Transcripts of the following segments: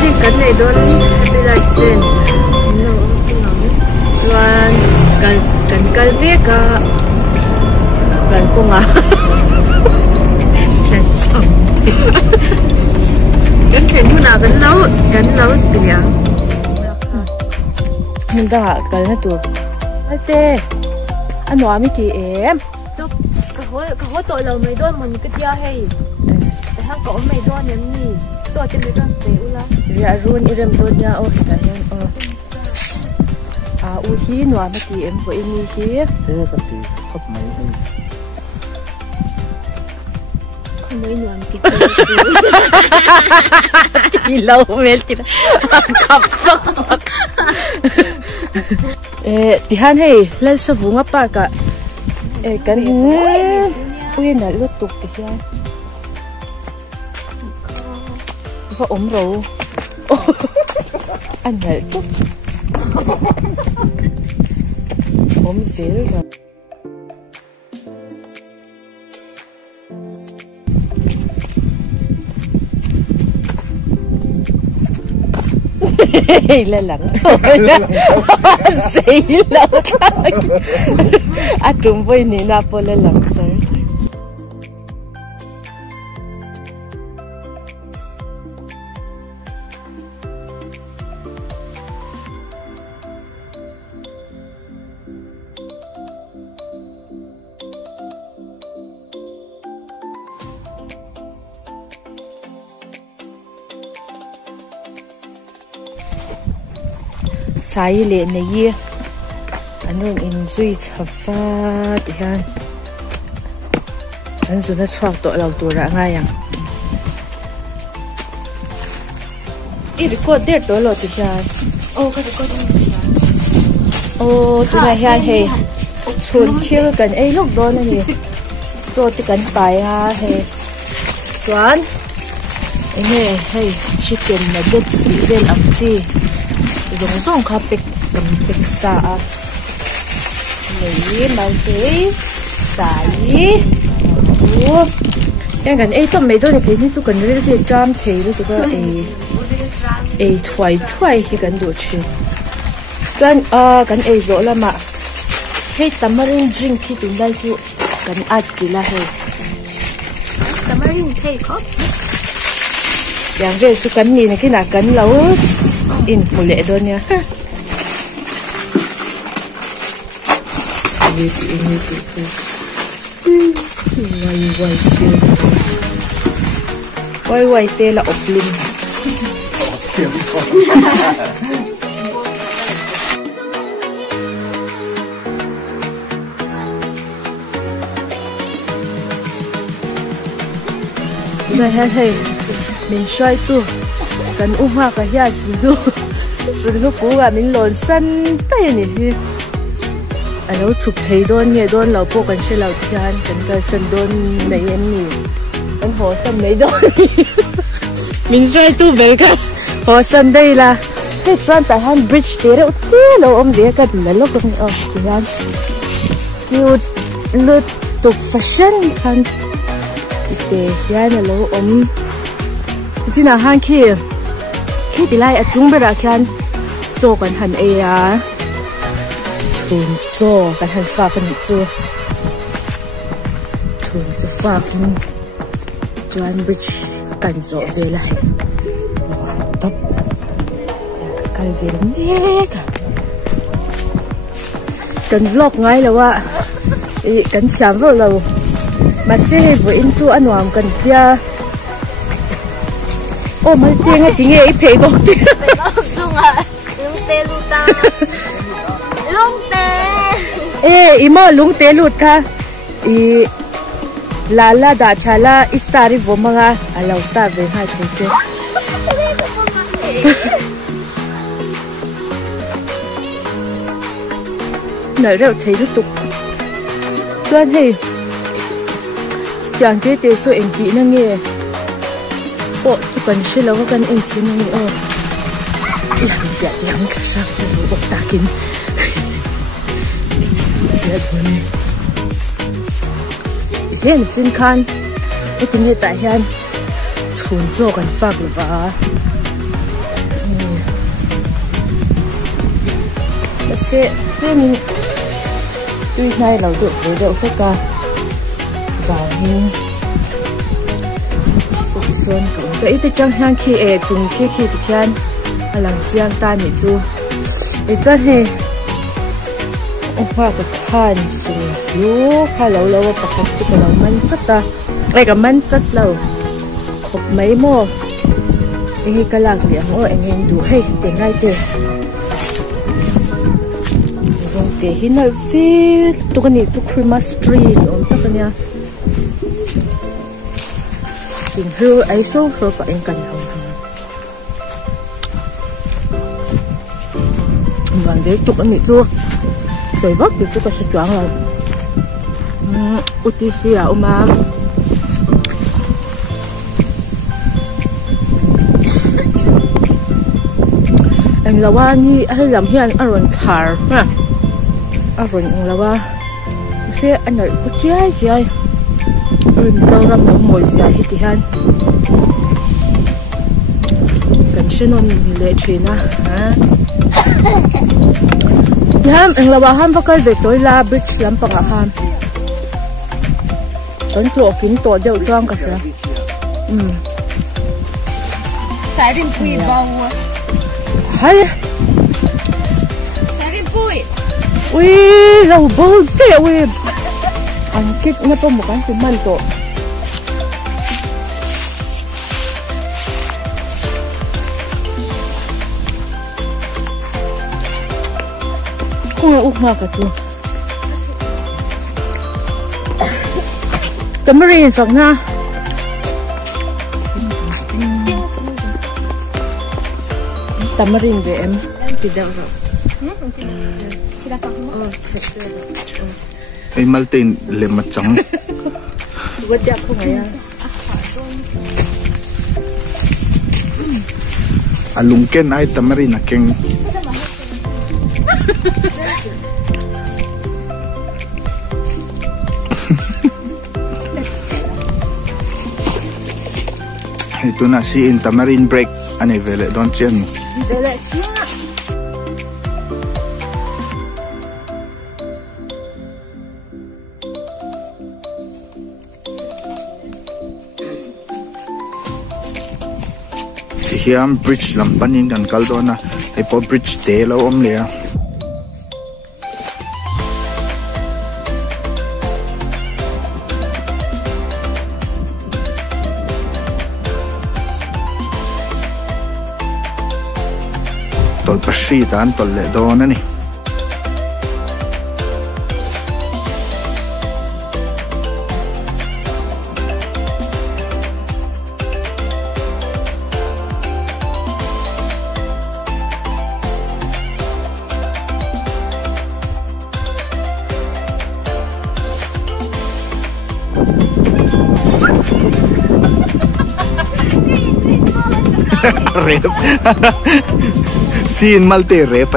thì cần này đón bây giờ trên Tuan cần biết cả cần không à cần chồng thì cần chuyện như nào cần lâu tiền mình đã cần hết rồi thế anh nói mấy chị em có tội lầu mấy đôi mình cứ theo hayแต่ถ้าcó mấy đôi này nhỉ cho cho mấy đôi tiểu là dạ luôn ý em đôi nha ô dạ hen à u khí nói mấy chị em với mi khí thế là tập thì khóc mấy hay không mấy nhọn thì lâu mấy chị khóc khóc thì han hay lên sơ vùng á ba cả cái ui này lướt tục thì ha và ốm rồi anh này chút ốm dễ rồi lên lạnh thôi dễ lâu thôi à trùng với nị na po lên lạnh rồi sai lệ này anh luôn in duy chập pha thì han anh dùng nó choạc tội đầu tuổi đã ngay à ít có đẹp tối lột thì sao ô cái có ô từ ngày han hè chuồn kia cần ấy lúc đó này nhỉ cho thì cần bài ha hè xoắn anh nghe hay chicken là đất chỉ bên ẩm gì dùng khắp bịch cầm bịch xả lấy màu thế xài ủa em gần ấy tụi mấy đôi này thì chú cần cái tram thì nó tụi cái thoải thì cần đồ chuyện cần rồi là mà hay tamarin drink thì tụi đây chú cần ăn gì là hay tamarin hay cóอย่างเรื่องสุกันนี่นะที่หนักกันแล้วอินหมดเลยด้วยเนี่ยไวเตละอบลิมไม่ให้mình xoay tu cần ung hoa cả nhà chỉ lúc cũ à mình lồn sân tay này thì anh đâu chụp thấy đôn nghe đôn lão bộ cần chơi lão thiên cần cái sân đôn mấy em nhỉ anh hồ sân mấy đôn mình xoay tu về cái hồ sân đây là cái toàn tại han bridge thế đâu thế lâu ông đấy cần là lúc đó ở thì han yêu lướt tục fashion han thì han là lâu ông chỉ là hàng kia khi đi lại ở trung bên kia choกันหันเอชุนโจกันหันฟ้ากันโจชุนจะฟ้ากันจวนบริดจ์กันโจเวล่าตับกันเวล่าเมกกันวล็อกไงแล้วว่ากันเชื่อว่าเรามาเสียให้อินจูอันวามกันเจ้าโอ้มันเตียงไงจริงไงไอ้เพย์บอกเตียงจุงอะลุงเตลูตาลุงเตอีโม่ลุงเตลูดค่ะอีลาลาดาชาลาอิสตาริวมังอ่ะเราสตาร์เวงให้ทุกเจ้าไหนเราเทลุตุกส่วนให้อย่างที่เตสุเองกีนั่งเงี้ยโอ้ทุกคนช่วยเรากันเองสินี่อยากยังกระซับจะรู้บอกตากินเสียตัวนี้เห็นจินคันไอ้กินให้ตายยันชวนโจกันฝากหรือวะ sẽ thế mình tuy nay là được với đậu phép ca vào như sự xuân cũng cái ít trong hang khi chung khi thì khan làm chiang ta nhỉ chú để cho hè hoa cái khan sung lúa khai lâu lâu bạc hạt chút cái lâu man chất ta đây cái man chất lâu khop mấy mô anh cái lạc liền ngồi anh đủ hay tiền ngay tiền cái hình này vì tụi cái này tụi Christmas tree ông ta cái nha tình hưu ấy số rồi phải anh cần không và để tụi cái này chưa rồi vắt thì tụi cái sẽ chọn là UTC à ông mà anh làว่านี่ให้ลำเฮียนอร่อยชาร์นะอร่อยแล้วว่าเสียอันไหนก็เจ๊ยเจ๊ยเรารำน้ำมวยเสียฮิตฮันกันเช่นนั้นเละชีนะฮะฮัมเอ็งละว่าฮัมพักกันเด็กตัวลาบริดจ์ลำปังอาหารตอนตัวกินตัวเดียวจ้องกันใช่สายริมปุยบองวะhay ui lâu bơ tệ ui ăn kít nó có một cái thứ man tổ không ai uống cả chú tấm riêng sống na tamarin về em thì đâu rồi ai Maltin lem mặt trắng vớt đẹp không ấy alung ken ai tamarin akeng itu nasi in tamarin break ane vele don chen vele hiam bridge lampanin kan kaldona ai po bridge te lo om le tol pasi tan tol le don ani rep sin malte rep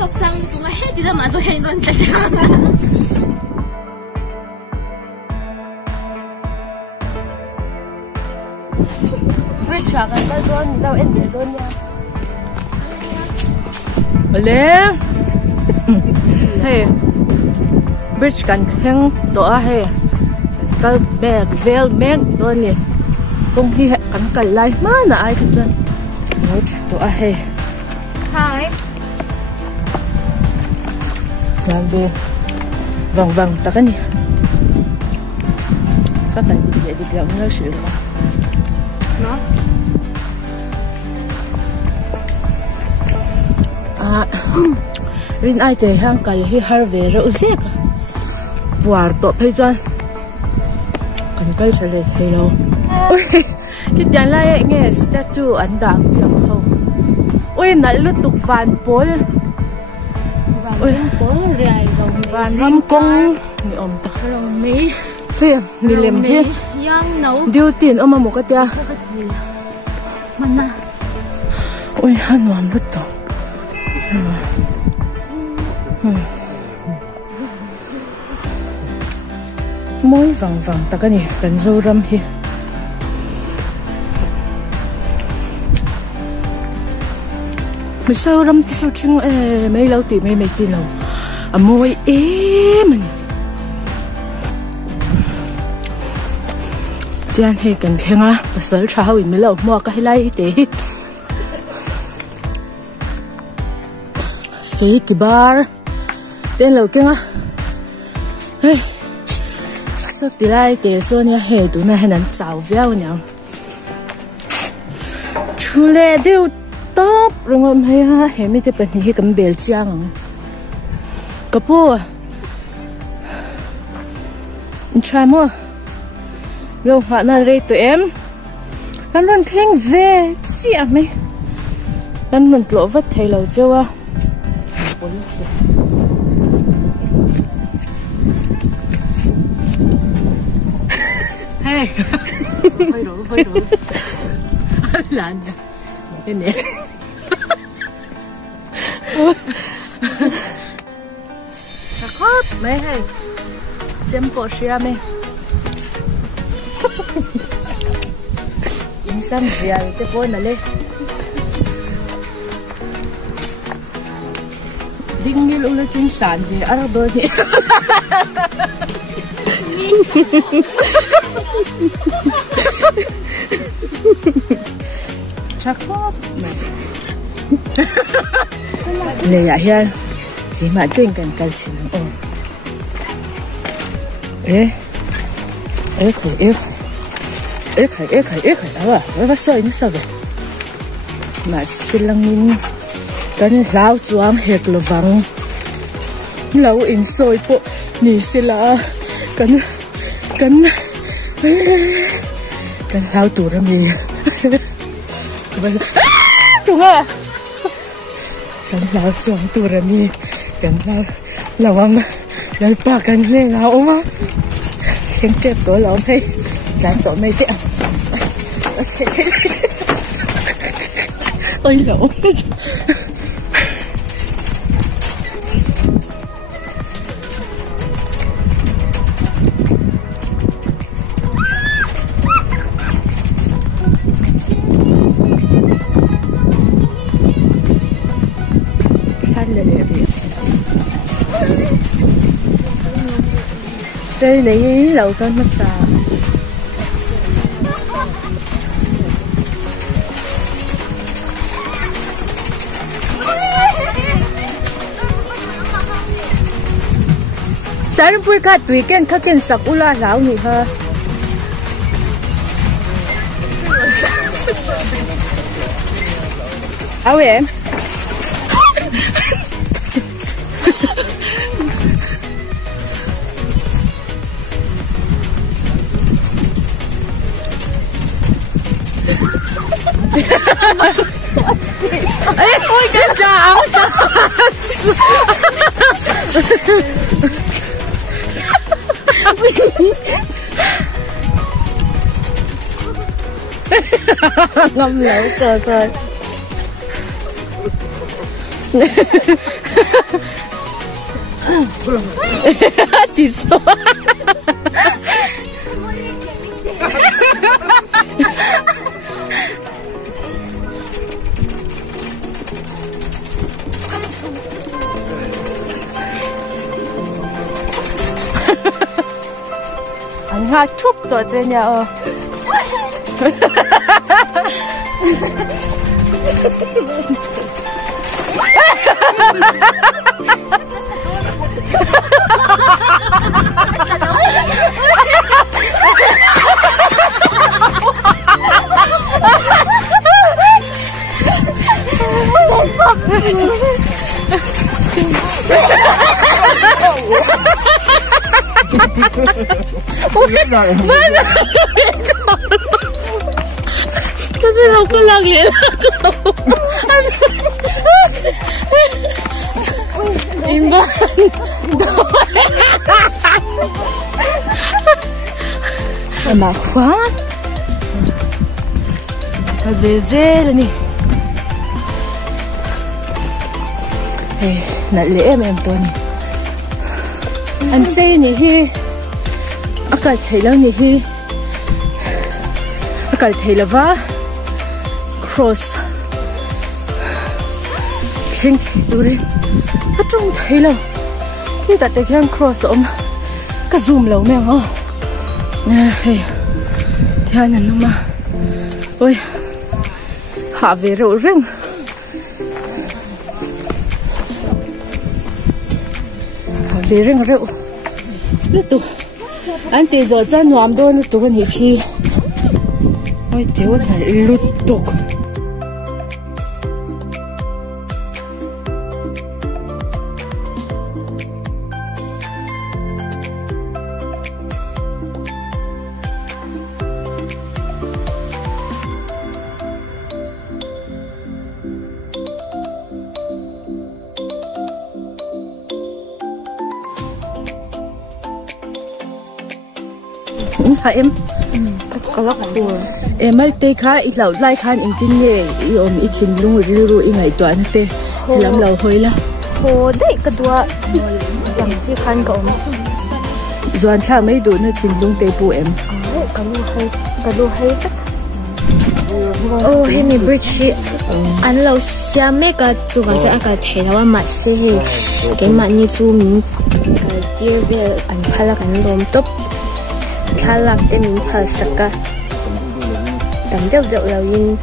học xong cũng là hết thì ra mà rồi hay luôn chạy bridge kan ka doon daw ende doon ya ole hey bridge kan theng to a he ka bag vel meg doon ni kung hi kan kal lai ma na ai kan jan right to a he hi làm về vòng vòng ta cái này các bạn đi về đi làm nó sửa nó à rin ai thì hang cái hi har về rồi dễ cả buar to phei chuan kan kal chale thei lo oi ki tian lai nge statue an dang chiang ho oi nal lu tuk van pol oi pol rai gong van ram kong ni om ta long mi thế mi lem thế yang nấu điêu tiền ông mà một cái tia mana ôi han hoàn bút to môi vàng vàng ta cái này cần dâu râm hi mình sao râm tí sao chừng mấy lâu tí mấy chín lâu à môi mình tian hay cần khen á và sớm trao mình mới lâu mua cái lai thế phí cái bar tên lâu khen á hey sao tí lai thế số nha hệ tụi này hay nắn chào véo nhau chú lệ đều top rồi ngom hay ha hệ mi thế bên này cầm bèl chang cái po try more yo hả na đây tụi em anh luôn khen về chị à mày anh mình lộ vất thầy lâu chưa à hey hơi rồi lạnh cái này chắc hết mấy hay chém bỏ xe mày insan siya ito po nali dingil ulit yung sandi ano doon chakop Leia hiyan di majuin kan kalsin oh Ekay, awa, wala so ini sabi. Masilang min kan lau chuang hek lovang. Lau in soy po ni sila kan lau turami. Tunga. Kan lau chuang turami. Kan lawang lalpakan ni ngao ma. Keng tep to law hay. Dán tội mây thế à? Ôi lỗ đây lấy lẩu con massage Saan po ka weekend kakin sak ula lao ni ha. Awe. Ôi cái chảo. Ngâm lẩu trời trời. Thì sao? Anh ha chụp tôi trên nhà ơ. Cái gì đâu có lăng liền im ba mà khóa về dê rồi nè nãy lễ em tuần anh xây nè hi cái thấy lâu nè hi cái thấy là vá cross khen tu đi phát trong thấy lâu khi ta thấy khen cross ôm cái zoom lâu mẹ hả nè thì anh nhận mà ôi hạ về rồi rừng về rừng rượu nó tụ anh tê giờ cha nuam đôi nó tụ cái gì khi ôi thiếu là lụt tục hả em có lắc của em ấy tê khá ít lâu lại khá em tin nhỉ em ít tin luôn rồi đi ngày tuần tê làm lâu hơi là hồ đấy cái đua làm gì khăn cậu doan cha mấy đứa nó tin luôn tê bu em cái đua hay tất hey mi bridge anh lâu xa mấy cái chú bà sẽ cái thấy là mặt sẽ cái mặt như chú mình cái deer về anh phải là cái lồng tóc khá là tên mình phải sạc cả tầm dậu dậu là in